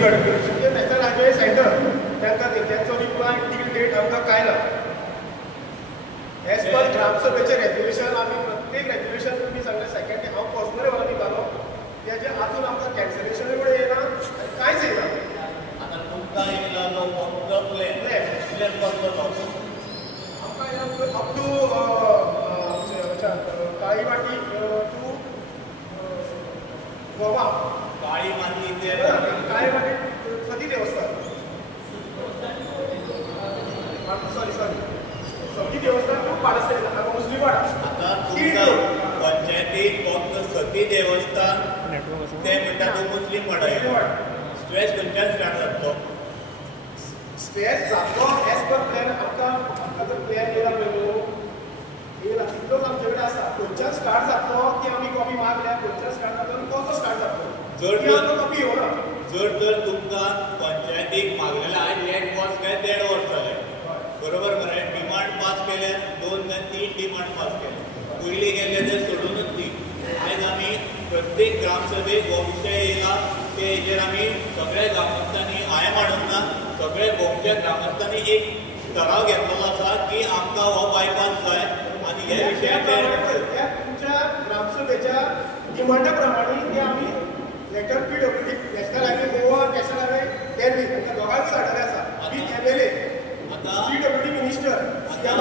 गडकरी म्हणजे national highway centre त्यांचो reply till date आमकां काय ना एज पर ग्रामसभेचे रेजोल्युशन आमी प्रत्येक रेजोल्युशन तुमी सांगले सेकंड हांव पर्सनली व्हरून दितालो तेजे आजून आमकां कॅन्सलेशनूय पण येयना आनी कांयच येयना आतां तुमकां येयला तो फक्त प्लॅन करतलो आमकां अप टू काळी माटी टू गोवा काळी माती ते काळी माटी सती देवस्थान सॉरी सती देवस्थान टू पाडस्तेला मुस्लिम वाडा आतां तुमकां पंचायतीक फक्त सती देवस्थान ते म्हणटा तो मुस्लिम वाडा स्ट्रेस खंयच्यान स्टार्ट जातलो स्ट्रेस जातलो एज पर प्लॅन आमकां जर प्लॅन येयला पळय न्हू येयला तितलोच आमचे कडेन आसा खंयच्यान स्टार्ट जातलो की आमी कॉपी मागल्या खंयच्यान स्टार्ट जातलो आनी कसो स्टार्ट जातलो कॉपी येवना जर तर तुमकां पंचायतीक मागलेले आयज 1 वर्स काय 1.5 वर्स जाले बरोबर मरे डिमांड पास केले 2 काय 3 डिमांड पास केले पयलीं गेले ते सोडूनच दी आयज आमी प्रत्येक ग्रामसभेक हो विशय येयला ते हेजेर आमी सगळ्या ग्रामस्थांनी हांवें म्हणून ना सगळे गोंयच्या ग्रामस्थांनी एक ठराव घेतलेलो आसा की आमकां हो बायपास जाय आनी हे विशयाचेर तुमच्या ग्रामसभेच्या डिमांडा प्रमाणे ते आमी letter PWD national highway Goa national highway Delhi तांकां दोगांयकूय धाडलेले आसा विथ MLA आतां PWD मिनिस्टर आतां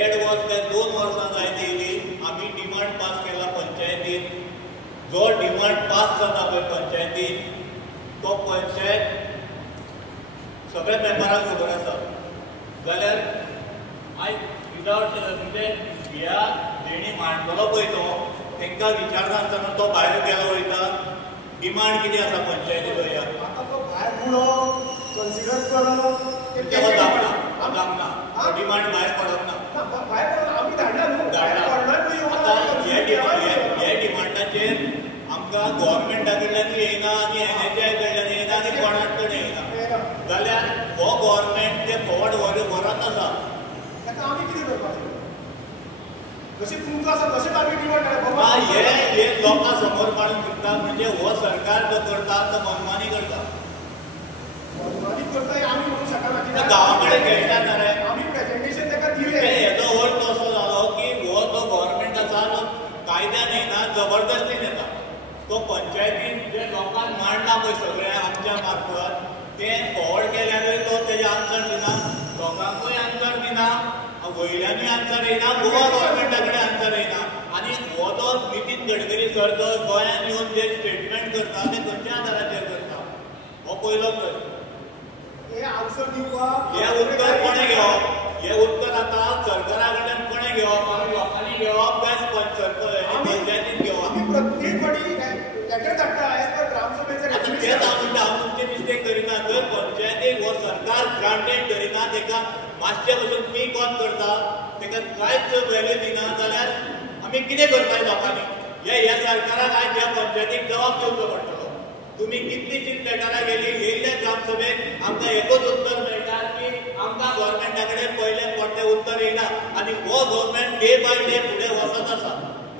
1.5 वर्स काय 2 वर्सां जायत येयली आमी डिमांड पास केला पंचायतीन जो डिमांड पास जाता पळय पंचायतीन तो पंचायत सगळ्या मेंबरांक खबर आसा जाल्यार आयज विदावट म्हणजे ह्या जेणी मांडलेलो पळय तो तांकां विचारना आसतना तो भायर गेलो वयता डिमांड कितें आसा पंचायतीचो ह्या आतां तो भायर पुरो कन्सिडर करप तेका जमना डिमांड भायर पडप ना भायर आमी धाडला न्हू आतां हे डिमांडाचेर आमकां गव्हर्मेंटा कडल्यान येयना आनी NHI कडल्यान येयना आनी कोणाक कडेन येयना जाल्यार हो गव्हर्मेंट ते फॉवर्ड व्हरत आसा ताका आमी कितें करपाचें जशें तुमकां आसा तशेंच आमी डिमांड बाबा हे लोकां समोर मारून दिता म्हणजे हो सरकार जो करता तो मनमानी करता मनमानी करता आमी म्हणूंक शकना गांवा कडेन खेळटा ना रे आमी प्रेजेंटेशन ताका दिलें हेजो अर्थ असो जालो की हो तो गव्हर्मेंट आसा तो कायद्यान येना जबरदस्तीन येता तो पंचायतीन जे लोकांक मांडना पळय सगळें आमच्या मार्फत तें फॉवर्ड केल्यारूय तो तेजें आन्सर दिना लोकांकूय आन्सर दिना वयल्यानूय आन्सर येयना गोवा गव्हर्मेंटा कडेन आन्सर येयना आनी हो जो नितीन गडकरी सर तो गोंयांत येवन जे स्टेटमेंट करता ते खंयच्या आदाराचेर करता हो पयलो प्रश्न हे आन्सर दिवपाक हे उत्तर कोणें घेवप हे उत्तर आतां सरकारा कडल्यान कोणें घेवप आमी लोकांनी घेवप काय पंचायतीन घेवप आमी प्रत्येक फावटी लेटर धाडटा एज पर ग्रामसभेचेर आतां तेच हांव म्हणटा हांव तुमची मिस्टेक करिना जर पंचायतीक हो सरकार ग्रांटेड करिना ताका मातशें पसून पीक ऑन करता ताका कांयच व्हॅल्यू दिना जाल्यार आमी कितें करपाचें लोकांनी ह्या सरकाराक आयज ह्या पंचायतीक जबाब दिवचो पडटलो तुम्ही कितलीशीच लेटरां गेली येयल्या ग्रामसभेक आमकां एकूच उत्तर मेळटा की आमकां गव्हर्मेंटा कडेन पयलें पोट्टें उत्तर येयना आनी हो गव्हर्मेंट डे बाय डे फुडें वचत आसा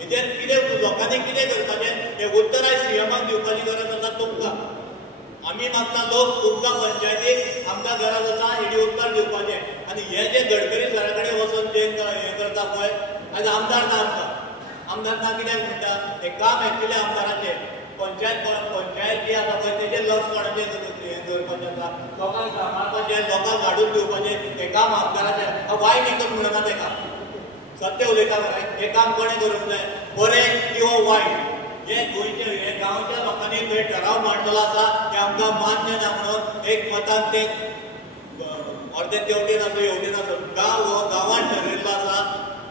हेजेर कितें लोकांनी कितें करपाचें हें उत्तर आयज CMाक दिवपाची गरज आसा तुमकां आमी मागता लोक तुमकां पंचायतीक आमकां गरज आसा हेजी उत्तर दिवपाचें आनी हे जे गडकरी सरा कडेन वचून जे हें करता पळय आयज आमदार ना आमदार ना कित्याक म्हणटा हें काम एक्चुली आमदाराचें पंचायत जी आसा पळय तेजेर लक्ष कोणाचें हें करपाचें आसा लोकांक सांबाळपाचें लोकांक हाडून दिवपाचें हें काम आमदाराचें वायट हितून म्हणना तेका सत्य उलयता मरे हें काम कोणें करूंक जाय बरें किंवा वायट हे गोंयचे हे गांवच्या लोकांनी थंय ठराव मांडलेलो आसा ते आमकां मान्य ना म्हणून एक मतान ते अर्दे तेवटेन आसूं हेवटेन आसूं गांव हो गांवांत ठरयल्लो आसा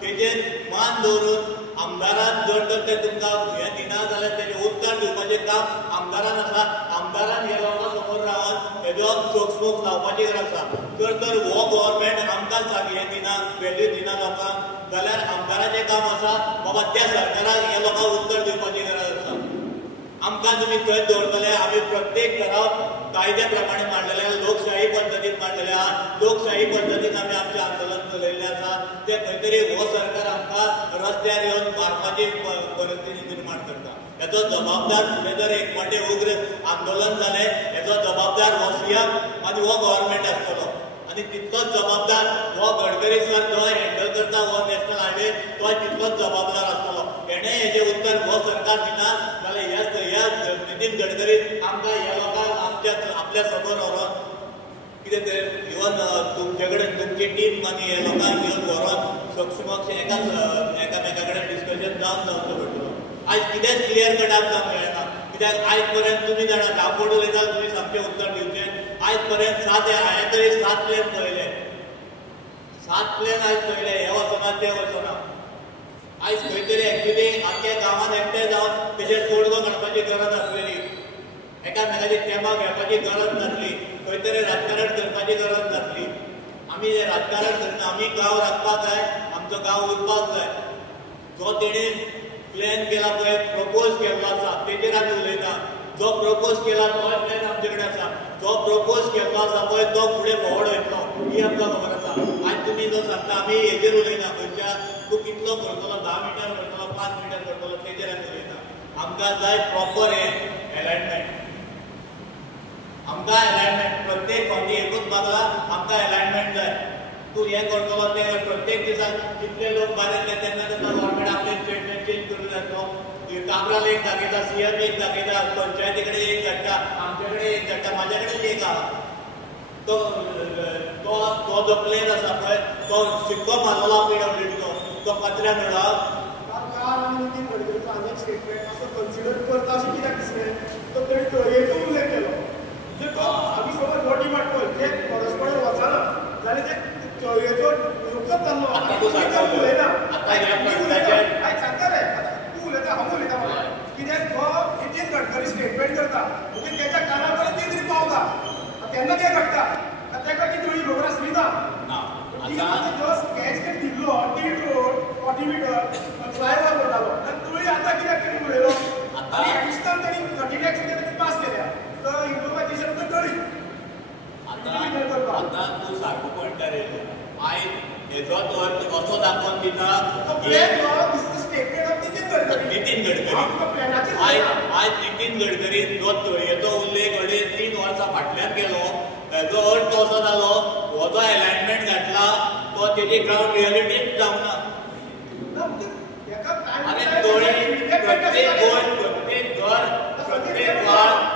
तेजेर मान दवरून आमदारान जर तर ते तुमकां हें दिना जाल्यार तेजें उत्तर दिवपाचें काम आमदारान आसा आमदारान हे लोकां समोर रावन हेजो सोक्समोक लावपाची गरज आसा तर हो गव्हर्मेंट आमकां हें दिना व्हॅल्यू दिना लोकांक जाल्यार आमदाराचें काम आसा बाबा त्या सरकाराक हे लोकांक उत्तर दिवपाची गरज आसा आमकां तुमी थंय दवरतले आमी प्रत्येक ठराव कायद्या प्रमाणे मांडलेले लोकशाही पद्दतीन मांडलेले आहा लोकशाही पद्दतीन आमी आमचें आंदोलन चलयल्लें आसा ते खंय तरी हो सरकार आमकां रस्त्यार येवन मारपाची परिस्थिती निर्माण करता हेचो जबाबदार फुडें जर एक मोठे उग्र आंदोलन जालें हेजो जबाबदार हो सीएम आनी हो गव्हर्मेंट आसतलो आनी तितलोच जबाबदार हो गडकरी सर जो हँडल करता हो नॅशनल हायवे तो तितलोच जबाबदार आसतलो हेणें हेजें उत्तर हो सरकार दिना जाल्यार ह्या नितीन गडकरी आमकां ह्या लोकांक आपल्या सकून व्हरोन कितें ते इवन तुमचे कडेन तुमची टीम आनी हे लोकांक घेवन व्हरोन सक्षमक्ष एकामेका कडेन डिस्कशन जावन जावचो पडटलो आयज कितेंच क्लियर कट आमकां मेळना कित्याक आयज पर्यंत तुमी जाणा दाफोड उलयता तुमी सामकें उत्तर दिवचें आयज पर्यंत हांवें तरी 7 प्लेन पळयले 7 प्लेन आयज पळयले हे वचना ते वचना आयज खंय तरी एक्चुली आमच्या गांवांत एकठांय जावन तेजेर तोडगो काडपाची गरज आसलेली एकामेकाची तेमा घेवपाची गरज नासली खंय तरी राजकारण करपाची गरज नासली आमी जे राजकारण करता आमी गांव राखपाक जाय आमचो गांव उरपाक जाय जो तेणी प्लॅन केला पळय प्रपोज केल्लो आसा तेजेर आमी उलयता जो प्रपोज केला तो प्लॅन आमचे कडेन आसा जो प्रपोज केल्लो आसा पळय तो फुडें फॉवर्ड वयतलो ही आमकां खबर आसा आयज तुमी जो सांगता आमी हेजेर उलयना खंयच्या तूं कितलो करतलो 10 मिटर करतलो 5 मिटर करतलो तेजेर आमी उलयता आमकां जाय प्रॉपर हे अलायनमेंट आमकां अलायनमेंट प्रत्येक फावटी एकूच बाजला आमकां अलायनमेंट जाय तूं हें करतलो तें प्रत्येक दिसाक कितले लोक भायर येतले तेन्ना तेन्ना गव्हर्मेंट आपले स्टेटमेंट चेंज करून येतलो कामराल एक दाखयता सीएम एक दाखयता पंचायती कडेन एक धाडटा आमचे कडेन एक धाडटा म्हाजे कडेन एक आहा तो तो तो जो प्लेन आसा पळय तो शिक्को मारलेलो PWDचो तो कचऱ्या मेळ्ळो नितीन गडकरीचो आनी एक स्टेटमेंट असो कन्सिडर करता अशें कित्याक दिसलें तो तेणी तळयेचो उल्लेख केलो म्हणजे तो आमी समज हो डिमांड पळय जे परस्पर वचना जाल्यार ते तळयेचो योगच जाल्लो उलयना आयज सांगता रे तूं उलयता हांव उलयता म्हाका कित्याक तो नितीन गडकरी स्टेटमेंट करता म्हणजे तेच्या काना पर्यंत ती तरी पावता तेन्ना कितें घडटा तेका ती तळी खबर आसली ना जो स्कॅच ते दिल्लो टीट रोड 40 मिटर फ्लायओव्हर करतालो आनी तळी आतां कित्याक तरी उलयलो आनी एडिशनल तेणी 30 लॅक्स तेणी पास केल्या तर इम्प्रोवायझेशन तो तळी आतां तूं सारको पॉयंटार येयलो आयज हेजोच अर्थ असो दाखोवन दिता नितीन गडकरी आयज नितीन गडकरी जो तळयेचो उल्लेख 3 वर्सां फाटल्यान केलो हेजो अर्थ असो जालो हो जो अलायनमेंट घातला तो तेजी ग्राउंड रियलिटीच जावना आनी तळी प्रत्येक गोष्ट प्रत्येक घर प्रत्येक वाड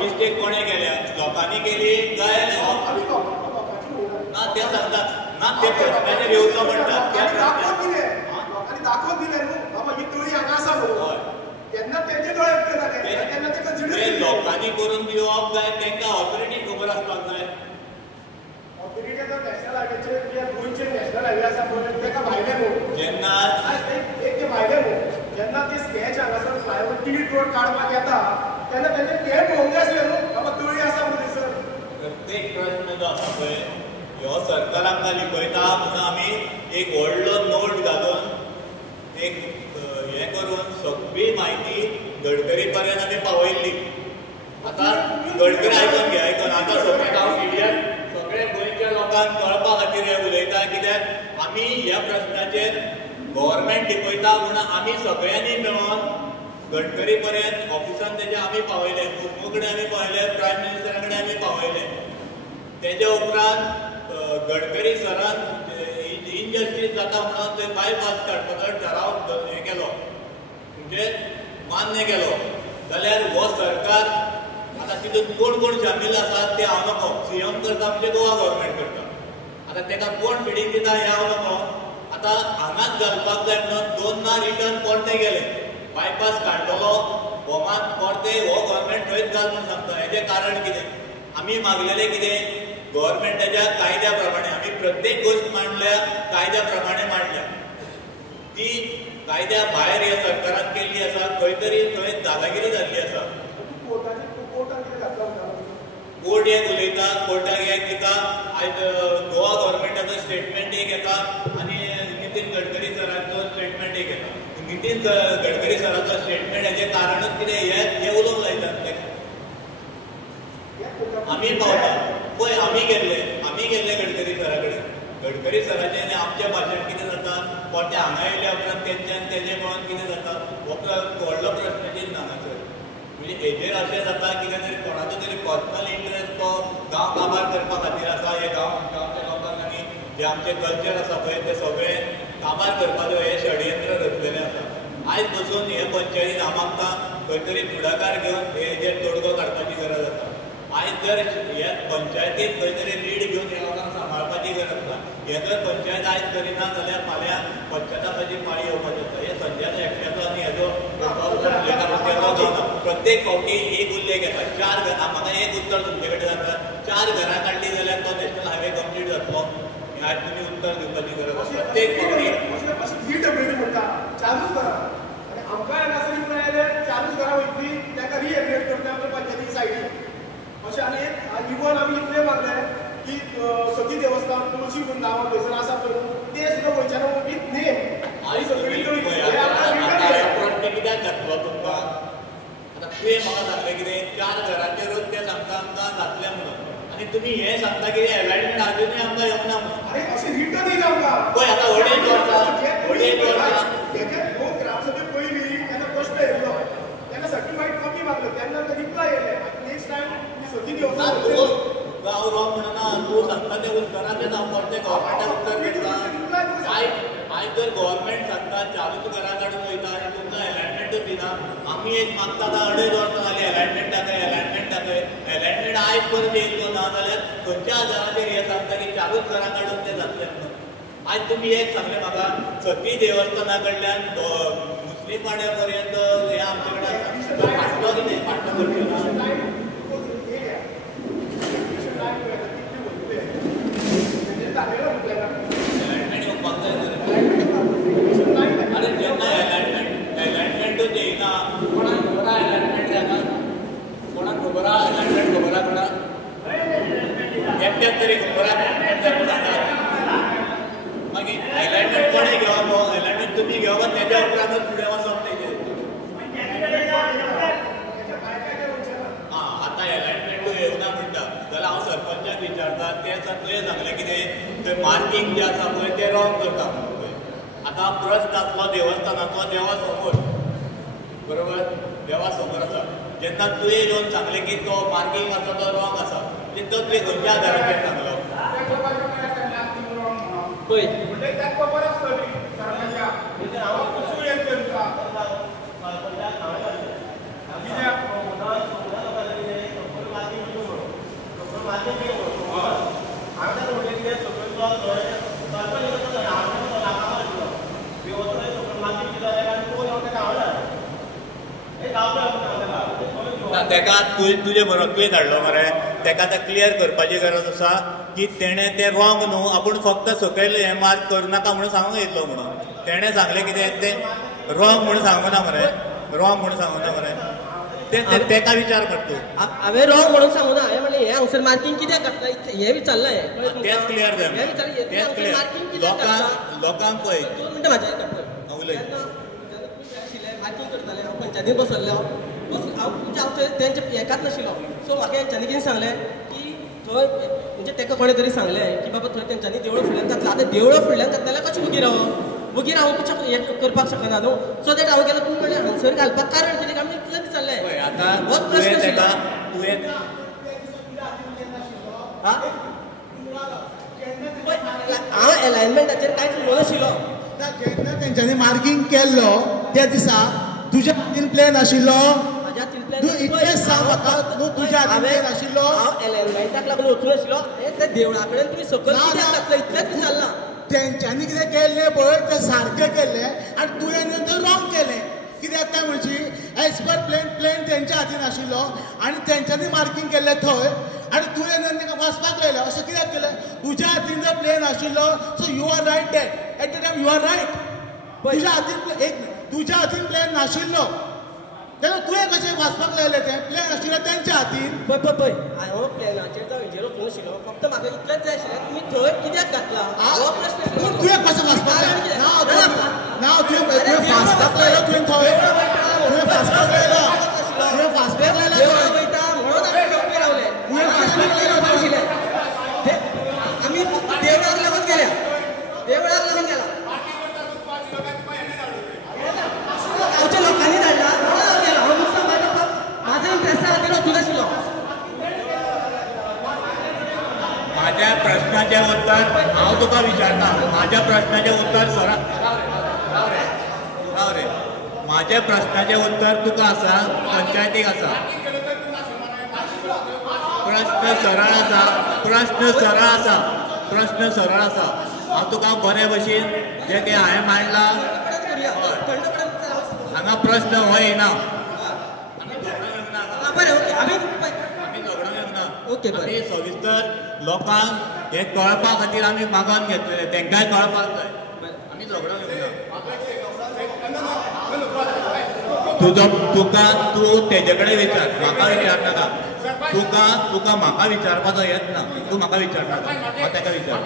मिस्टेक कोणे केल्या लोकांनी केली काय ना ते सांगता ना ते प्रश्नाचेर येवचो म्हणटात दाखोवन दिले न्हू बाबा ही तळी हांगा आसा म्हणून तेन्ना तेंचे दोळे उक्ते जाले तेन्ना ते कन्सिडर लोकांनी करून दिवप जाय तांकां ऑथॉरिटी खबर आसपाक जाय ऑथॉरिटी जो नॅशनल हायवेचेर जे गोंयचे नॅशनल हायवे आसा पळय तेका भायले न्हू जेन्ना एक ते भायले न्हू जेन्ना ते स्कॅच हांगासर फ्लायओव्हर टीट रोड काडपाक येता तेन्ना तेंचे ते पळोवंक जाय आसलें न्हू बाबा तळी आसा म्हणून थंयसर प्रत्येक प्रश्न जो आसा पळय ह्यो सरकार आमकां लिपयता म्हणून आमी एक व्हडलो नोट घालून एक हें करून सगळी म्हायती गडकरी पर्यंत आमी पावयल्ली आतां गडकरी आयकून आतां सगळे हांव मिडियान सगळे गोंयच्या लोकांक कळपा खातीर हें उलयता कित्याक आमी ह्या प्रश्नाचेर गव्हर्मेंट लिपयता म्हणून आमी सगळ्यांनी मेळोन गडकरी पर्यंत ऑफिसान तेजे आमी पावयले मुर्मू कडेन आमी पावयले प्रायम मिनिस्टरा कडेन आमी पावयले तेजे उपरांत गडकरी सरान इनजस्टीस जाता म्हणून थंय बायपास काडपाचो ठराव हें केलो म्हणजे मान्य केलो जाल्यार हो सरकार आतां तितून कोण कोण शामील आसात ते हांव नको सीएम करता म्हणजे गोवा गव्हर्मेंट करता आतां तेका कोण फिडींग दिता हें हांव नको आतां हांगाच घालपाक जाय म्हणून 2 रिटर्न परते गेले बायपास काडलेलो होमान परते हो गव्हर्मेंट थंयच घाल म्हणून सांगता हेजें कारण कितें आमी मागलेलें कितें गव्हर्मेंटाच्या कायद्या प्रमाणे आमी प्रत्येक गोष्ट मांडल्या कायद्या प्रमाणे मांडल्या ती कायद्या भायर ह्या सरकारान केल्ली आसा खंय तरी थंय दादागिरी जाल्ली आसा कोर्ट एक उलयता कोर्टाक एक दिता आयज गोवा गव्हर्मेंटाचो स्टेटमेंट एक येता आनी नितीन गडकरी सराचो स्टेटमेंट एक येता नितीन गडकरी सराचो स्टेटमेंट हेजें कारणूच कितें हें उलोवंक लायतात तेका आमी पावता पळय आमी गेल्ले गडकरी गडकरी सराचें आनी आमचें भाशण कितें जाता कोण ते हांगा येयल्या उपरांत तेंच्यान तेजें मेळोन कितें जाता हो व्हडलो प्रश्न चिन्ह हांगासर. म्हणजे हेजेर अशें जाता कितें तरी कोणाचो तरी पर्सनल इंट्रस्ट तो गांव काबार करपा खातीर आसा. हे गांवच्या लोकांक आनी जे आमचे कल्चर आसा पळय ते सगळे काबार करपाचो हे षडयंत्र रचलेलें आसा. आयज बसून हे पंचायतीन आमकां खंय तरी फुडाकार घेवन हेजेर तोडगो काडपाची गरज आसा. आयज जर हे पंचायतीन खंय तरी लीड घेवन हे लोकांक सांबाळपाची गरज आसा. हे जर पंचायत आयज करिना जाल्यार फाल्यां पश्चातापाची पाळी येवपाची आसा. हे संध्याचो एकट्याचो आनी हेजो प्रत्येक फावटी एक उल्लेख येता. 4 घरां म्हाका एक उत्तर तुमचे कडेन जाता. 4 घरां काडली जाल्यार तो नॅशनल हायवे कंप्लीट जातलो. आयज तुमी उत्तर दिवपाची गरज आसा. प्रत्येक फावटी म्हणटा 4च घरां आनी आमकां नासरी मेळ्ळे 4च घरां वयतली ताका रिएग्रेट करता आमच्या पंचायती सायडीन अशें. आनी एक इवन आमी इतलें मागलें की सती देवस्थान तुळशी वृंदावन थंयसर आसा पळय ते सुद्दां गोंयच्यान विथ नेम आयज सगळी प्रश्न कित्याक घातलो तुमकां. आतां तुवें म्हाका सांगलें कितें 4 घरांचेरूच ते सांगता आमकां जातलें म्हणून आनी तुमी हें सांगता कितें एलायनमेंट आजुनूय आमकां येवना म्हणून. अरे अशें रिटर्न येयला आमकां पळय आतां वडील वर्सां तेजे लोक ग्रामसभे पयलीं तेन्ना प्रश्न येयल्लो तेन्ना सर्टिफायड कॉपी मागलो तेन्ना रिप्लाय येयले. नेक्स्ट टायम सती देवस्थान गांव रोंग म्हणना तूं सांगता तें उत्तराचें हांव परतें गव्हर्मेंटाक उत्तर दिता. आयज जर गव्हर्मेंट सांगता 4च घरां काडून वयता आनी तुमकां एलायनमेंटूच दिना. आमी एक मागता आतां 2.5 वर्सां जालीं एलायनमेंट दाखय एलायनमेंट आयज परत येयलो ना जाल्यार खंयच्या आदाराचेर हे सांगता की 4च घरां काडून तें जातलें म्हणून. आयज तुमी एक सांगलें म्हाका सती देवस्थाना कडल्यान मुस्लीम वाड्या पर्यंत हे आमचे कडेन फाटलो कितें फाटलो करचो ना. एलायनमेंट येवपाक जाय आरे जेन्ना एलायनमेंटूच येयना कोणाक खबर आहा एलायनमेंट जाता कोणाक खबर आहा एलायनमेंट खबर आहा कोणाक एकट्याक तरी खबर आहा एलायनमेंट सांगा. मागीर एलायनमेंट कोणें घेवप एलायनमेंट तुमी घेवप तेज्या उपरांतूच फुडें वचप तेजेर. आतां एलायनमेंटूय येवना म्हणटा जाल्यार हांव सरपंचाक विचारता तें तुवें सांगलें कितें थंय मार्कींग जें आसा पळय तें रॉंग करता म्हणून पळय. आतां प्रस्न आसलो देवस्थानाचो देवा समोर बरोबर देवा समोर आसा. जेन्ना तुवें येवन सांगलें की तो मार्कींग आसा तो रॉंग आसा म्हणजे तो तुवें खंयच्या आदाराचेर सांगलो पळय म्हणजे त्यात खबर आसतली सरपंचाक हांव कसो हें करता तेका तुजे बरोबर तुवें धाडलो मरे तेका आतां क्लियर करपाची गरज आसा की तेणें तें रॉंग न्हू आपूण फक्त सकयल हें मार्क करनाका म्हणून सांगूंक येतलो म्हणून. तेणें सांगलें कितें तें रॉंग म्हणून सांगूना मरे रॉंग म्हणून सांगूना मरे तेका विचार कर तूं. हांवें रॉंग म्हणून सांगूना हांवें म्हणलें हें हांगसर मार्कींग कित्याक घातलां हें विचारलां हें तेच क्लियर जाय तेच क्लियर लोकांक पळय 2 मिनटां म्हाज्या उलय मार्कींग करतालें हांव पंचायतीन बसल्ले हांव तेंच्या हेकाच नाशिल्लो. सो म्हाका हेंच्यांनी कितें सांगलें की थंय म्हणजे ताका कोणें तरी सांगलें की बाबा थंय तेंच्यांनी देवळां फुडल्यान घातलां. आतां देवळां फुडल्यान घातलें जाल्यार कशें वगीर रावप वगीर हांव हें करपाक शकना न्हू. सो दॅट हांव गेलो तुमी म्हणलें हांगसर घालपाक कारण कितें काय इतलें विचारलें. आतां होच प्रश्न आशिल्लो. हांव एलायनमेंटाचेर कांयच उलोवनाशिल्लो. जेन्ना तेंच्यांनी मार्कींग केल्लो त्या दिसा तुज्या हातीन प्लॅन आशिल्लो म्हाज्या हातीन तूं इतलेंच सांग म्हाका न्हू तुज्या हातीन प्लॅन आशिल्लो. हांव एलायनमेंटाक लागून वचून नाशिल्लो त्या देवळा कडेन तुमी सकयल कित्याक घातलां इतलेंच विचारलां. तेंच्यांनी कितें केल्लें पळय तें सारकें केल्लें आनी तुवें तें रॉंग केलें. कित्याक काय म्हणची एज पर प्लॅन तेंच्या हातीन आशिल्लो आनी तेंच्यांनी मार्कींग केल्लें थंय आनी तुवें ताका वचपाक लायलें. अशें कित्याक केलें तुज्या हातीन जर प्लॅन आशिल्लो so you are right that at the time you are right. तुज्या हातीन एक तुज्या हातीन प्लॅन नाशिल्लो जाल्यार तुवें कशें वाचपाक लायलें तें प्लॅन आशिल्लो तेंच्या हातीन. पळय हांव प्लॅनाचेर जावं हेजेर वचून नाशिल्लो फक्त म्हाका इतलेंच जाय आशिल्लें तुमी थंय कित्याक घातला हो प्रश्न. पूण तुवें कशें वाचपाक लायलें ना तुवें वाचपाक लायलो तुवें थंय तुवें वाचपाक लायलो तुवें वाचपाक लायलो वयता म्हणून आमी चौकी रावले. तुवें वाचपाक लायलो आमी देवळाक लागून गेल्या देवळात लावून गेला गावच्या लोकांनी धाडला हांव गेलो हांव नुसतं माझ्या इंट्रस्टा खातीर वचून आशिल्लो माझ्या प्रश्नाचे उत्तर हांव तुका विचारता माझ्या प्रश्नाचे उत्तर राव रे माझ्या प्रश्नाचे उत्तर तुका आसा पंचायतीक आसा प्रश्न सरळ आसा हांव तुका बरे भशेन जे कितें हांवें मांडला हांगा प्रश्न हो येना आमी सविस्तर लोकांक हे कळपा खातीर आमी मागोन घेतलेले तेंकाय कळपाक जाय आमी झगडो तूं तेजे कडेन विचार म्हाका विचार नाका तुका म्हाका विचारपाचो येत ना तूं म्हाका विचार नाका हांव तेका विचार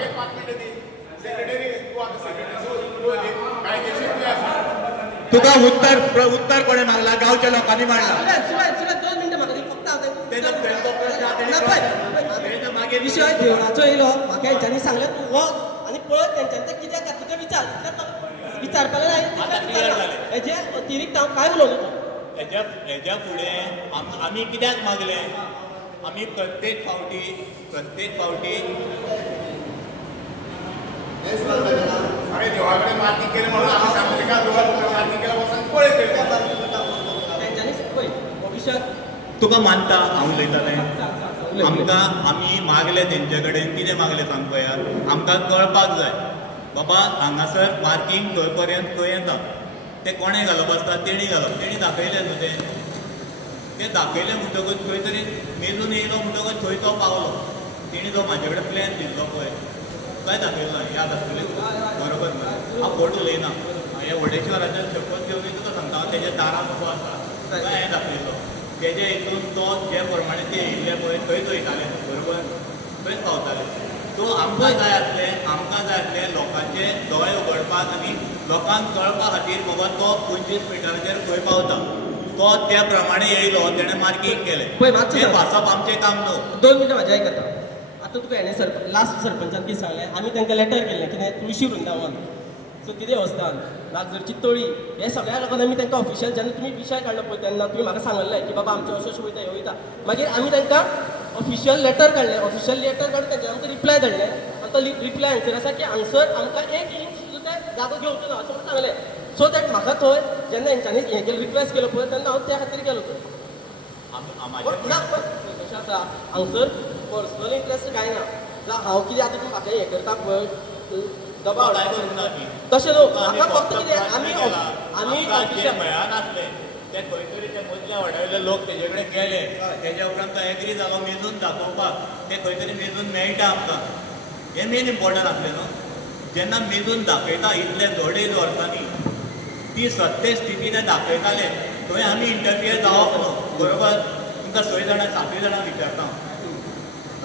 तुका उत्तर कोणें मागला गांवच्या लोकांनी मांडला विशय देवळाचो येयलो म्हाका हेंच्यांनी सांगलें तूं वच आनी पळय तेंच्यांनी तें कित्याक घातलें तें विचारपाक जाय हेजे अतिरिक्त हांव काय उलोवं हेज्या फुडें आमी कित्याक मागले आमी प्रत्येक फावटी देवा कडेन मार्किंग केलें म्हणून आमी सांगलें का देवा मार्किंग केलें वचून पळय तेंच्यांनी पळय भविश्यात तुका मानता हांव उलयतालें आमी मागले तेंचे कडेन कितें मागलें सांग पळयात आमकां कळपाक जाय बाबा हांगासर मार्किंग खंय पर्यंत खंय येता तें कोणें घालप आसता तेणी घालप तेणी दाखयलें न्हू तें दाखयलें म्हणटकूच खंय तरी मेजून येयलो म्हणटकूच थंय तो पावलो तेणी जो म्हाजे कडेन प्लॅन दिल्लो पळय काय दाखयलो याद आसतलें बरोबर हांव खोट उलयना हे वडेश्वराच्या शपथ घेवन तुका सांगता हांव तेज्या दारान उबो आसा काय हें दाखयलो तेजे हितून तो जे प्रमाणे ते येयल्ले पळय थंयच वयताले बरोबर थंयच पावताले सो आमकां जाय आसलें लोकांचे दोळे उगडपाक आनी लोकांक कळपा खातीर बाबा तो 25 मिटराचेर खंय पावता तो त्या प्रमाणे येयलो तेणें मार्किंग केलें तें वाचप आमचें काम न्हू 2 मिनटां म्हाज्या आयकता आतां तुका हेणें लास्ट सरपंचान कितें सांगलें आमी तांकां लेटर केल्लें कितें तुळशी वृंदावन सो ती देवस्थान नागजरची तळी हे सगळ्या लोकांक आमी तांकां ऑफिशियल जेन्ना तुमी विशय काडलो पळय तेन्ना तुमी म्हाका सांगलें की बाबा आमचें अशें वयता हें वयता मागीर आमी तांकां ऑफिशियल लेटर काडलें ऑफिशियल लेटर काडून तांचे आमकां रिप्लाय धाडलें आनी तो रिप्लाय आन्सर आसा की हांगसर आमकां 1 इंच सुद्दां जागो घेवचो ना अशें सांगलें सो दॅट म्हाका थंय जेन्ना हेंच्यांनी हें केलें रिक्वेस्ट केलो पळय तेन्ना हांव त्या खातीर गेलो थंय कशें आसा हांगसर पर्सनल इंट्रस्ट कांय ना जावं हांव कितें आतां म्हाका हें करता पळय दबाव तशें न्हू म्हाका फक्त कितें आमी मेळनासलें ते खंय तरी ते मदल्या वाड्यावयले लोक तेजे कडेन गेले तेज्या उपरांत तो एग्री जालो मेजून दाखोवपाक ते खंय तरी मेजून मेळटा आमकां हें मेन इम्पॉर्टंट आसलें न्हू जेन्ना मेजून दाखयता इतले जोडेल वर्सांनी ती सत्य स्थितीन दाखयताले थंय आमी इंटरफियर जावप न्हू बरोबर तुमकां 6 जाणां 7 जाणां विचारता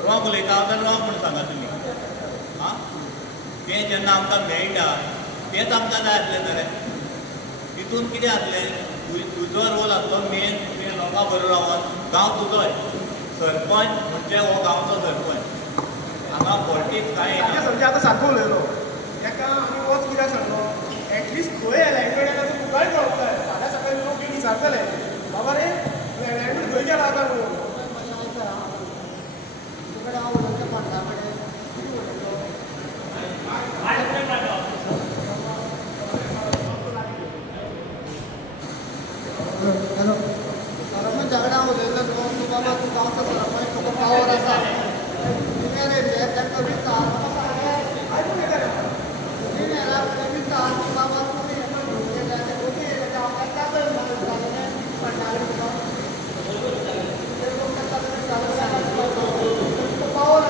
रॉंग उलयता जाल्यार रॉंग म्हणून सांगा तुमी आं तें जेन्ना आमकां मेळटा तेंच आमकां जाय आसलें जाल्यार तितून कितें आसलें तुजो रोल आसलो मेन तुवें लोकां बरोबर रावन गांव तुजोय सरपंच म्हणजे हो गांवचो सरपंच हांगा पॉलिटिक्स कांय ताका म्हणजे आतां सारको उलयलो ताका आमी वच कित्याक सांगलो एटलिस्ट खंय एलायनमेंट येता तूं तुकाय कळप जाय फाल्यां सकाळीं लोक येवन विचारतले बाबा रे एलायनमेंट खंय गेला आतां म्हणून झगडा उलयलो तूं बाबा तूं गांवचो सरपंच तुका पावर आसा तांकां विचार बाबा तुमी पावर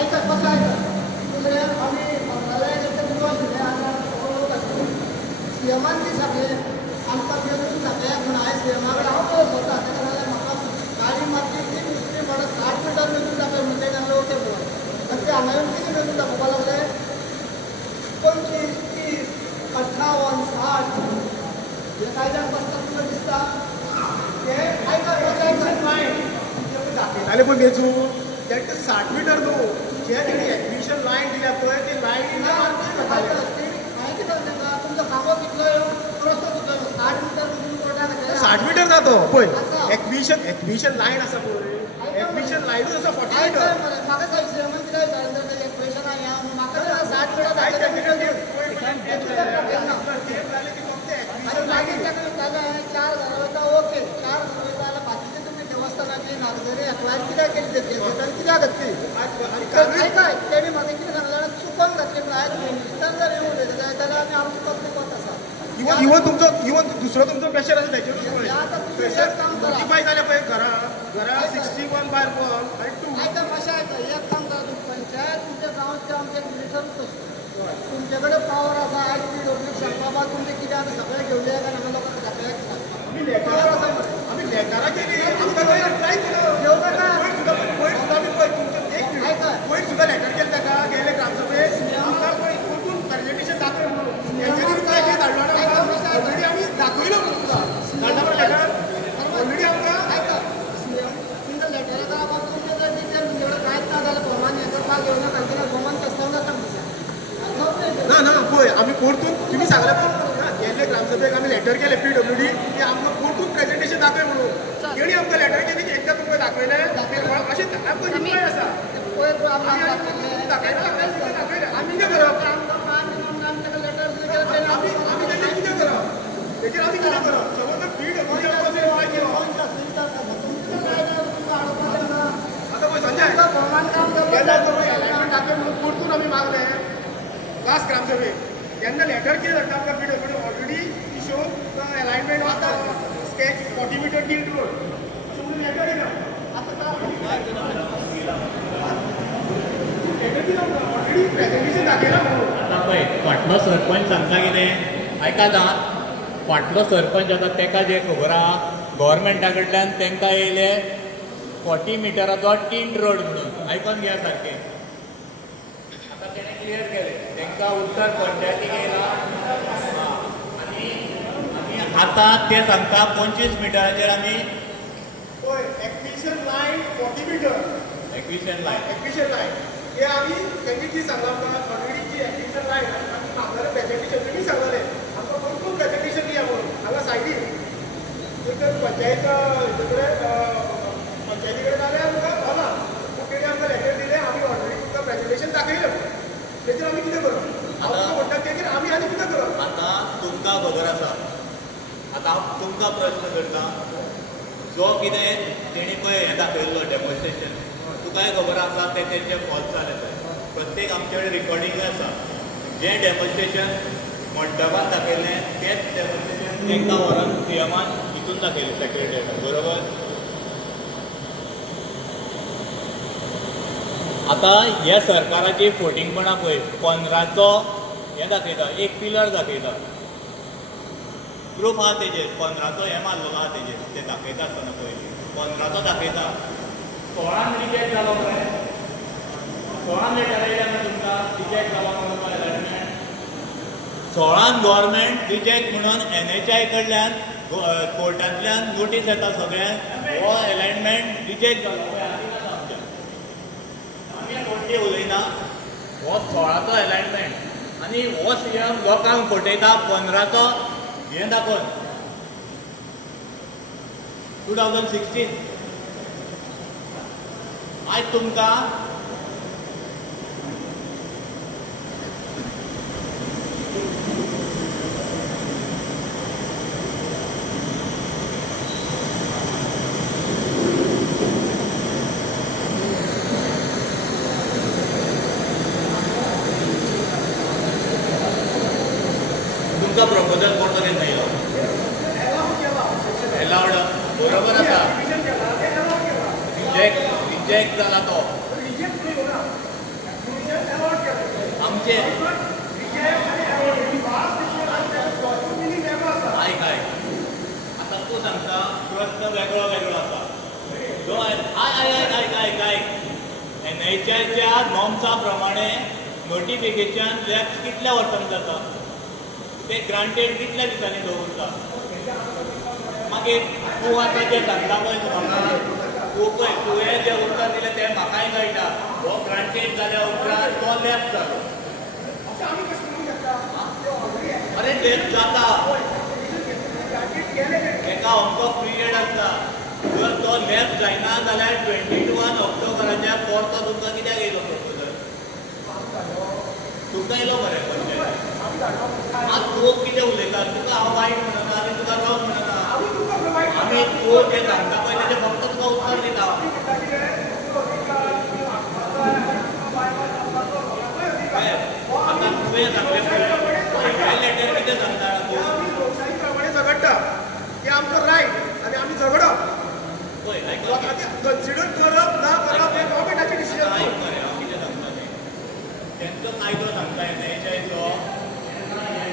आयकत कशें आयकत आमी सीएमान बी सांगलें आमकां मेळून सांगलें पूण हांवें सीएमा कडेन हांव पळोवंक वता तेका लागून म्हाका गाडी मारची ती दुसरी म्हणत 8 मिटर मेळून दाखय म्हणटा तेन्ना उठे पळय आनी ते हांगा येवन कितें मेळून दाखोवपाक लागले 25, 30, 58, 60 हे कायद्याक बसता तुका दिसता ते आयकत घाताले पळय वेचून तेंका 60 मिटर न्हू जे तेणी एक्विशन लायन दिल्या पळय ती लायन माहिती सांगता तुमचो कामो कितलो रस्तो कितलो 60 मिटर 60 मिटर जातो पळय एक्विशन लायन आसा पळय एक्विशन लायनूच आसा 40 मिटर म्हाका सांग कितें विचारलें एक्वेशन या म्हाका 60 मिटर चार घरां ओके 4 घरां जाल्यार बाकीचे तुमी देवस्थानाची नागदरी एक्वायर कित्याक केली कित्याक घातली काय तेणी म्हाका कितें सांगलें जाल्यार चुकोन घातली म्हण आयज मिनिस्टर जर येवन उलयता जाल्यार आमी आमचो कसली कोत आसा इवन दुसरो तुमचो प्रेशर आसा तेचेर नोटिफाय जाल्या पळय घरा 61/1 आणि 2 आयता मातशें आयता एक काम करा तुम्ही पंचायत तुमच्या गांवांचे आमचे मिनिस्टर तुमचे कडेन पावर आसा आयज ती डब्ल्यू सांगपा बाबा तुमचे कितें आसा सगळें घेवले काय हांगा लोकांक दाखयाक पावर आसा आमी लेकारां केली आमकां ट्राय केलो घेवं नाका पयर सुद्दां आमी पळय तुमचो एक पयर सुद्दां लेटर केलें ताका गेले ग्रामसभेक आमकां पळय कोणून प्रेजेंटेशन दाखय म्हणून हेचेर काय कितें धाडलो ना ऑलरेडी आमी दाखयलो म्हणून तुमकां धाडला पळय लेटर ऑलरेडी आमकां आयता तुमच्या लेटराक बाबा तुमचे जर टिचर तुमचे कडेन कांयच ना जाल्यार फॉर्मान हें करपाक घेवं नाका कित्याक फॉर्मान कस्टम जाता ना पळय आमी परतून तुमी सांगलें पण गेल्ले ग्रामसभेक आमी लेटर केलें PWD की आमकां परतून प्रेजेंटेशन दाखय म्हणून तेणी आमकां लेटर केली की एकदा तुमकां दाखयलें अशें आमकां निमय आसा आमी कितें करप आमी तेजेर कितें करप तेजेर आमी कितें करप समज PWD आतां पळय संजय केन्ना एलायनमेंट दाखय म्हणून परतून आमी मागलें लास्ट ग्रामसभेक तेन्ना लेटर कितें धाडटा आमकां PWD already show the alignment of the sketch 40 metre till road अशें म्हणून लेटर दिला ऑलरेडी प्रेजेंटेशन दाखयला म्हणून आतां पळय फाटलो सरपंच सांगता कितें आयकात आं फाटलो सरपंच आसा तेका जें खबर आहा गव्हर्मेंटा कडल्यान तेंकां येयले 40 मिटराचो टील रोड म्हणून आयकून घेया सारकें आतां तेणें क्लियर केलें तेंकां उत्तर पंचायतीक येयला आनी आतां ते सांगता 25 मिटराचेर आमी पळय acquisition line 40 metre acquisition line हे आमी तेंची ती सांगला आमकां ऑलरेडी जी एक्विशन लायन आमी मागलेलें प्रेजेंटेशन तुमी सांगलें आमकां भरपूर प्रेजेंटेशन दिया म्हणून हांगा सायडीन पंचायत पंचायती कडेन जाल्यार आमकां होला पूण तेणी आमकां लेटर दिलें आमी ऑलरेडी तुमकां प्रेजेंटेशन दाखयलें तेचेर आमी कितें करप हांव म्हणटा तेचेर आमी आनी कितें करप आतां तुमकां खबर आसा आतां हांव तुमकां प्रश्न करता जो कितें तेणी पळय हें दाखयल्लो डेमॉन्स्ट्रेशन तुकाय खबर आसा ते तेंचे फॉल्स जाले पळय प्रत्येक आमचे कडेन रिकॉर्डिंग आसा जें डेमॉन्स्ट्रेशन मंडपान दाखयलें तेंच डेमॉन्स्ट्रेशन तेंकां व्हरून CMान हितून दाखयलें सेक्रेटरिएटान बरोबर आतां ह्या सरकाराची फोटिंगपणां पळय 15चो हें दाखयता एक पिलर दाखयता प्रूफ आहा तेजेर 15चो हें मारलेलो आहा तेजेर ते दाखयता आसतना पयलीं 15चो दाखयता 16 रिजेक्ट जालो मरे 16 लेटर येयल्या मरे तुमकां रिजेक्ट जालो म्हणून अलायनमेंट 16 गव्हर्मेंट रिजेक्ट म्हणून NHI कडल्यान कोर्टांतल्यान नोटीस येता सगळ्यांक हो अलायनमेंट रिजेक्ट जालो आमी कोर्टी उलयना हो 16चो अलायनमेंट आनी हो CM लोकांक फटयता 15चो हें दाखोवन 2016 आयज तुमकां प्रपोजल कोर्टाक येता येयलो एलावड बरोबर आसा रिजेक्ट जाला तो आमचे आयक आतां तूं सांगता प्रश्न वेगळो वेगळो आसा जो आयक NHIच्या नॉर्म्सा प्रमाणे नोटिफिकेशन लॅब्स कितल्या वर्सांनी जाता ते ग्रांटेड कितल्या दिसांनी दवरता मागीर तूं आतां जें सांगता पळय म्हाका पळय तुवें जें उत्तर दिलें तें म्हाकाय कळटा हो ग्रांटेड जाल्या उपरांत तो लॅफ्ट जालो अरे लेफ्ट जाता एका अमको पिरियड आसता जर तो लॅफ्ट जायना जाल्यार 22 ऑक्टोबराच्या परतो तुमकां कित्याक येयलो प्रपोजल तुमकां येयलो मरे पंचायत आतां तूं कितें उलयता तुका हांव वायट म्हणना आनी तुका रॉंग म्हणना आमी तूं जें सांगता पळय तेजें फक्त तुका उत्तर दिता आतां तुवें सांगलें पळय लेटर कितें सांगता आमी लोकशाही प्रमाणे झगडटा ते आमचो रायट आनी आमी झगडप पळय कन्सिडर करप ना करप हें गव्हर्मेंटाचें डिसिजन आयक मरे हांव कितें सांगता तें तेंचो कायदो सांगता एनएचआयचो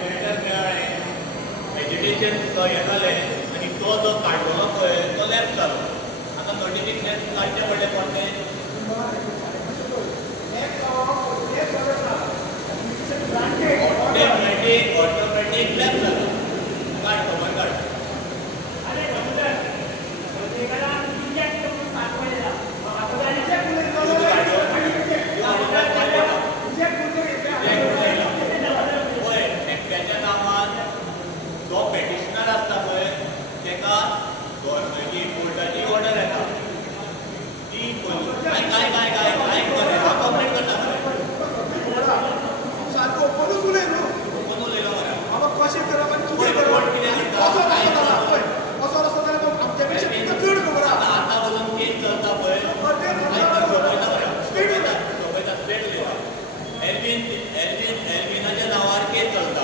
लेटर मेळ्ळें एज्युकेशन तो हें जालें आनी तो जो काडलो पळय तो लॅफ्ट जालो आतां नोटिफिकेशन काडचें पडलें परतें ऑटोमॅटीक लॅफ्ट जालो काड खबर काड पळय एकट्याच्या नांवान जो पेटिशनर आसता पळय तेका गव्हर्नमेंटाची कोर्टाची ऑर्डर येता ती काय हांव कंप्लेंट करता मरे सारको ओपनूच उलय न्हू ओपन उलयलो मरे बाबा कशें करप आनी कितें कोर्ट कितें म्हणटा असो रस्तो जाल्यार तो आमच्या पेक्षा तुमकां चड खबर आहा आतां वचून केस चलता पळय स्ट्रेट उलयता एल्विनाच्या नांवार केस चलता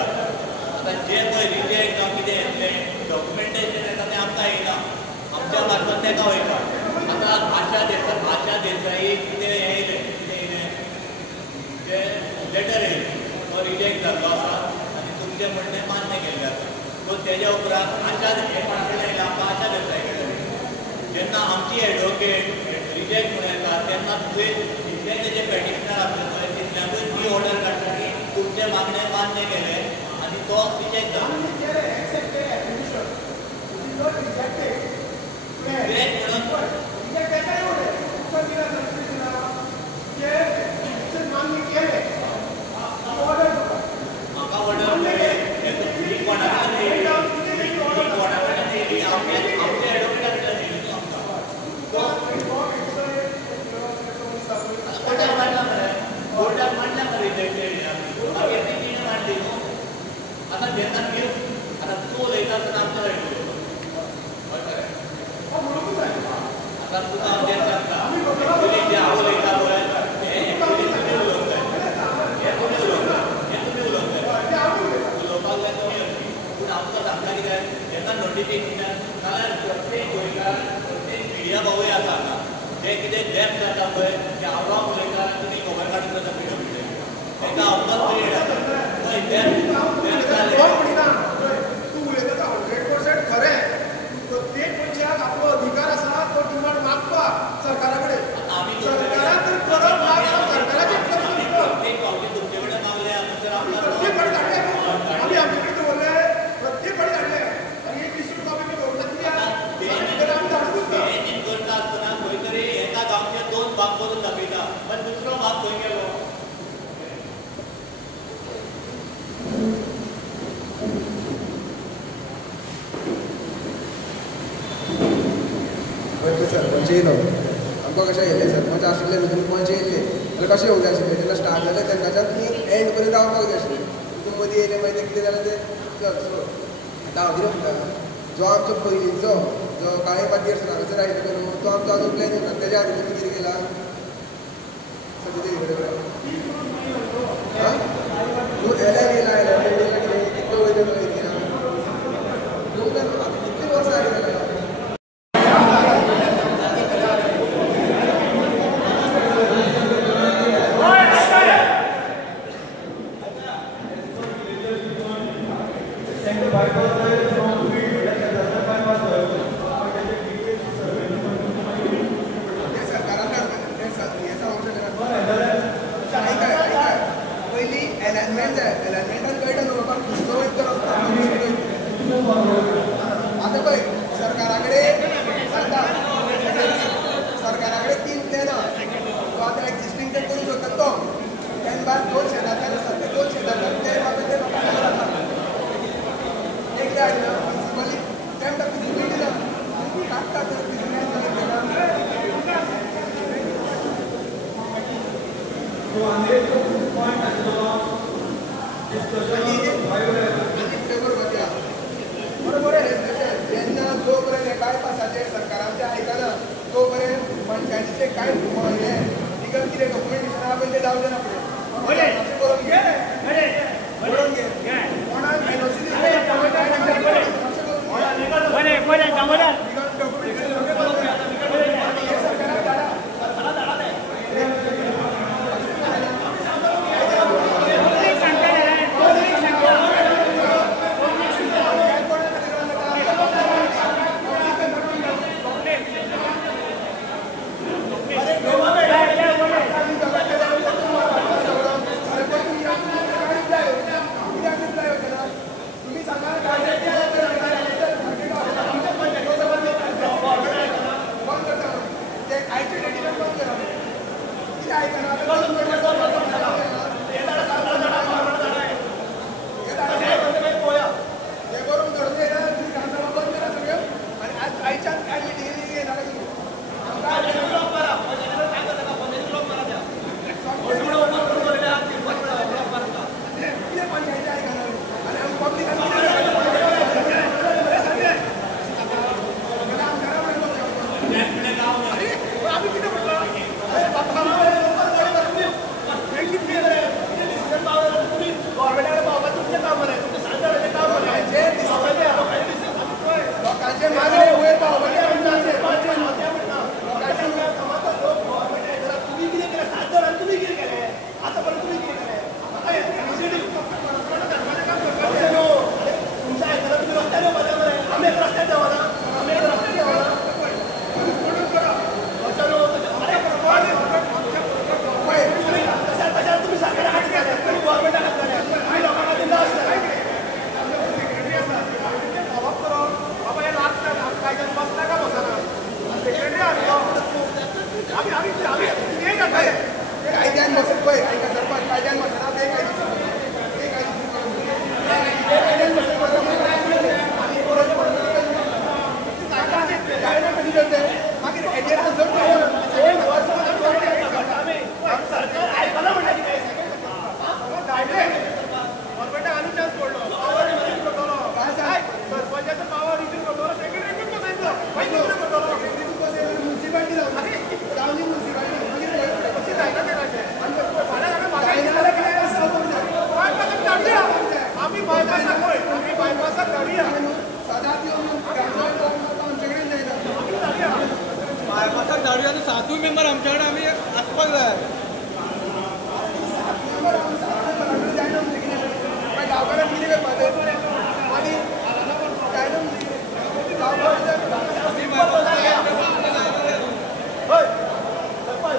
आतां जे पळय रिजेक्ट जावं कितें येतलें डॉक्युमेंटेशन येता तें आमकां येयना आमच्या मार्फत तेका वयता आतां आशा देसाई कितें येयलें जें लेटर येयलें तो रिजेक्ट जाल्लो आसा आनी तुमचें म्हणणें मान्य केल्लें आसा सो तेज्या उपरांत आशा हें कोणा कडेन येयलां आमकां आशा देसाई कडेन जेन्ना आमची एडवोकेट रिजेक्ट म्हणून येता तेन्ना तुवें जितले तेजे पेटिशनर आसले पळय तितल्याकूय ती ऑर्डर काडटा की तुमचें मागणें मान्य केलें आनी तो रिजेक्ट जालो रिजेक्ट म्हणून म्हाका ऑर्डर ही कोणा कडेन येयली आमच्या एडवोकेटा कडेन येयली न्हू आमकां कोर्टाक मांडला मरे रिजेक्टेड मागीर ती कितें मांडली न्हू आतां जेन्ना आतां तूं उलयता आसतना आमच्या कडेन आतां तुका हांव तें सांगता एक्चुली जें हांव उलयता पळय हें एक्चुली तुमी उलोवंक जाय हें तुमी उलोवंक जाय उलोवपाक जाय तुमी पूण आमकां सांगता कितें जेन्ना नोटिफिकेशन नाल्यार प्रत्येक गोंयकार प्रत्येक मिडिया भावूय आसा हांगा जे कितें लॅफ्ट जाता पळय तें हांव रॉंग उलयता तुमी खबर काडून जाता मिडिया तेका आमकां पिरियड आसा पळय लॅफ्ट जालें तूं उलयता तें 100% खरें प्रत्येक मनशाक आपलो अधिकार आसा तो डिमांड मागपाक सरकारा कडेन सरकारान तर करप मागप सरकाराचें प्रत्येक फावटी तुमचे कडेन मागले तर प्रत्येक फावटी काडले आमी आमचे कडेन दवरले प्रत्येक फावटी काडले आनी एक डिस्ट्रिक्ट कॉपी दवरता कित्याक आमी धाडूंकच ना हें करता आसतना खंय तरी एका गांवचे 2 भाग करून दाखयता पण दुसरो भाग खंय गेलो सरपंच येयलो आमकां कशें येयलें सरपंच आशिल्ले न्हू तुमी पंच येयल्ले जाल्यार कशें येवंक जाय आशिल्लें जेन्ना स्टार्ट जालें तेन्नाच्यान तुमी एंड पर्यंत रावपाक जाय आशिल्लें तुमी मदीं येयलें मागीर तें कितें जालें तें आतां हांव कितें म्हणटा जो आमचो पयलींचो जो काळे पातयेर हांगासर आयिल्लो न्हू तो आमचो आजून प्लॅन येता तेज्या आदी तुमी कितें केलां सगळें कडेन तूं एलॅन येयला कितें कितलो वयता तो एरिया कितलीं वर्सां जालीं पयलीं बरोबर जेन्ना जो पर्यंत बायपासाचे सरकारांचे आयकना तो पर्यंत पंचायतीचे कांय हे लिगल कितें डॉक्युमेंटेशन आहा पळय तें जावचें ना बरोवन घे कोणाक एनओसी सातूय मेंबर आमचे कडेन आमी आसपाक जाय गांवकारांक कितें करपाचें आनी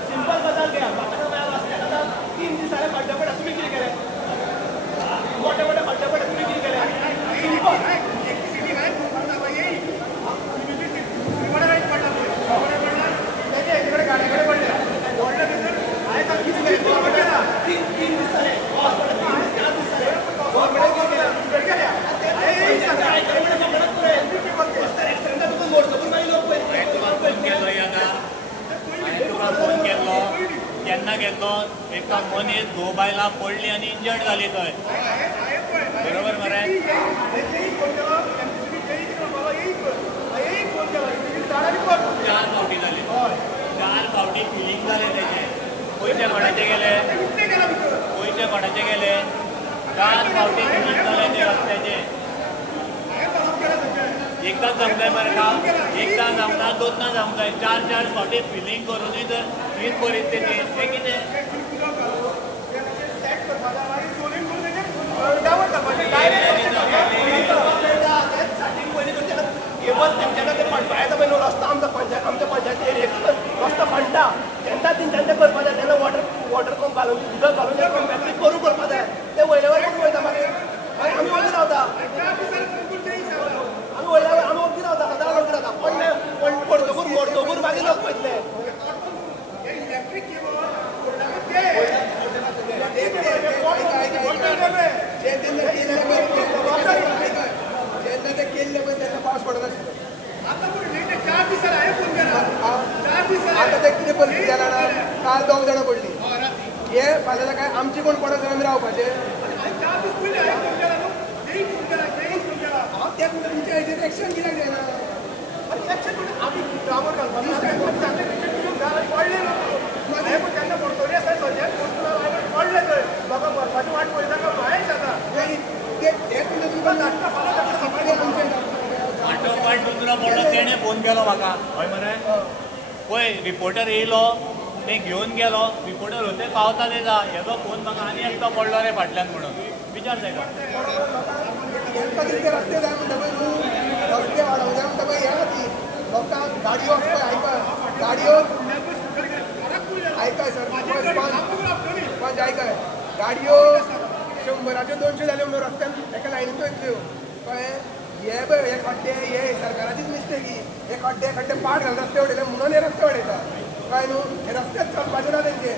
सिंपल गजाल घ्या म्हाका 3 दीस जाले खड्डे पडा तुमी कितें केलें मोठे मोठे खड्डे पडा तुमी कितें केलें गाडीकडे पडले व्हडले भितर हांवें ताका कितें केलें तीन दीस जाले केन्ना गेल्लो एका मनीस 2 बायलां पडली आनी इंजर्ड जाली थंय बरोबर मरे 4 फावटी जाले 4 फावटी फिलिंग जाले तेजे पयशे कोणाचे गेले 4 फावटी फिलिंग जाले ते रस्त्याचे एकदाच जमताय मरे काम एकदा जमना दोनदा जमताय 4 फावटी फिलिंग करूनय जर हीच परिस्थिती ते कितें रस्ता आमच्या पंचायती एरियेक रस्तो खणटा तेन्ना तेंच्यांनी करपा जाय तेन्ना वॉटर पंप घालून उदक घालून कॉम्पॅक्ट करून करपा जाय ते वयल्या वयर कोण वयता मागीर आमी वयले रावता आमी वयल्या आमी वखदी रावता सदां वखदी रावता पडतकूर मोडतकूर मागीर लोक पयतले जेन्ना ते केल्ले पळय तेन्ना पावस पडनाशिल्लो आता ते कितें परिस्थिती जाला ना काल 2 जाणां पडली हे फाल्यां काय आमची कोण पडत आमी रावपाचे दीस पयलीं हांवें फोन केला न्हू तेही फोन केला हांव त्या तुमच्या हेजेर एक्शन कित्याक घेयना एक्शन म्हणजे आमी ग्रामर घालपाक सांगलें क्रिकेट पडले हांवें पूण तेन्ना पडटली आसा सद्याक हांवें पडले थंय म्हाका मरपाची वाट पळयता काय मायेश जाता तुका धाडटा फाल्यां धाडटा सकाळीं आमचें फाटोफाट दुसरो पडलो तेणें फोन केलो म्हाका हय मरे पळय रिपोर्टर येयलो तें घेवन गेलो रिपोर्टर होते पावता ते जा हेजो फोन म्हाका आनी एकटो पडलो रे फाटल्यान म्हणून विचार तेका रस्ते जाय म्हणटा पळय न्हू रस्ते वाडोवंक जाय म्हणटा पळय हे खातीर लोकांक गाडयो पळय आयकाय गाडयो आयकाय सर पंच आयकाय गाडयो 100च्यो 200 जाल्यो म्हणून रस्त्यान एका लायनीन वयतल्यो कळ्ळें हे पळय हे खड्डे हे सरकाराचीच मिस्टेक ही हे खड्डे पाड घालून रस्ते उडयले म्हणून हे रस्ते उडयता कळ्ळें न्हू हे रस्तेच चलपाचे ना तेंचे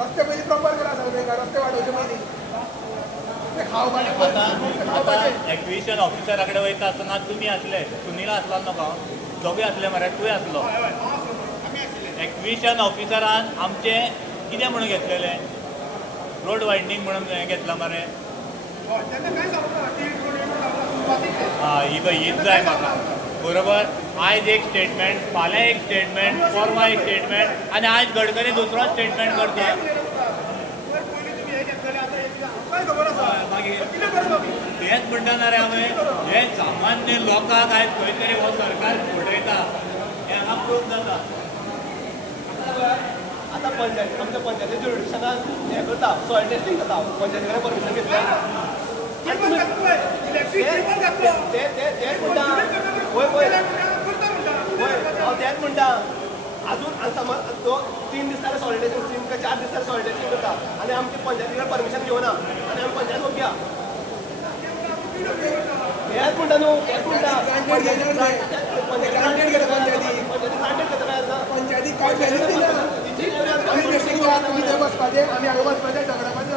रस्ते पयलीं प्रॉपर करा सांग तेंकां रस्ते वाडोवचे पयलीं आता एक्विशन ऑफिसरा कडेन वयता आसतना तुमी आसले सुनील आसलो न्हू दोगूय आसले मरे तुवें आसलो एक्विशन ऑफिसरान आमचे कितें म्हणून घेतलेले रोड वायडनींग म्हणून हें घेतला मरे हीच जाय म्हाका बरोबर आयज एक स्टेटमेंट फाल्यां एक स्टेटमेंट परवा एक स्टेटमेंट आनी आयज गडकरी दुसरो स्टेटमेंट करता तेच म्हणटा रे हांवें हे सामान्य लोकांक आयज खंय तरी हो सरकार फटयता हें हांगा प्रूफ जाता आतां पंचायत आमच्या पंचायती जुडिशनान हें करता सॉयल टेस्टींग करता पंचायती कडेन परमिशन घेतलें तेच म्हणटा पळय हांव तेच म्हणटा अजून समज तो 3 दीस जाले सॉयल टेस्टींग 4 दीस जाले सॉयल टेस्टींग करता आनी आमची पंचायती कडेन परमिशन घेवना आनी आमी पंचायत ओग्या हेच म्हणटा न्हू हेच म्हणटा पंचायती कांय व्हॅल्यू दिना आमी टेस्टींग करात तुमी थंय बसपाचें आमी हांगा बसपाचें झगडपाचें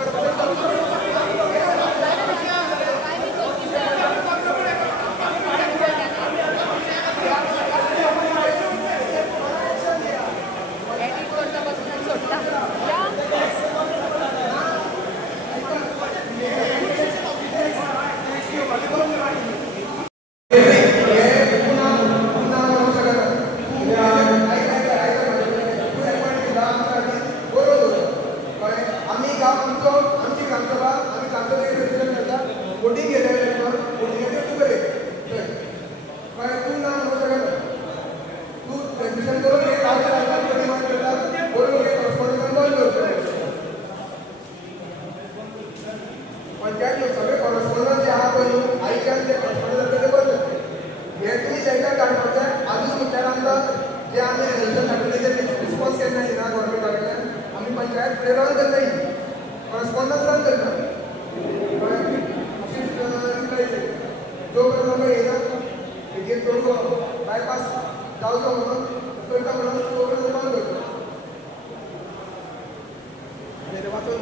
वोटिंग घेतले वोटिंगाचेर तूं बरें कळ्ळें तूं ना म्हणूंक शकना तूं रेजिस्ट्रेशन करून हे रावचे रावता वोटिंग करता बरोबर हे कॉरस्पॉन्डन्सान बंद करता पंचायत सगळे कॉरस्पॉन्डन्स जे आहा पळय न्हू आयच्यान ते कॉरस्पॉन्डन्स ते बंद करता हे तुमी तांकां धाडपाचें आजूच म्हणल्यार आमकां जे आमी रेजल्ट धाडटले ते रिस्पॉन्स केन्ना येना गव्हर्मेंटा कडल्यान आमी पंचायत फुडें रन करता ही कॉरस्पॉन्डन्स रन करता जो पर्यंत येना एक दोन बायपास जावचो म्हणून करता म्हणून तो पर्यंत बंद करता वाचून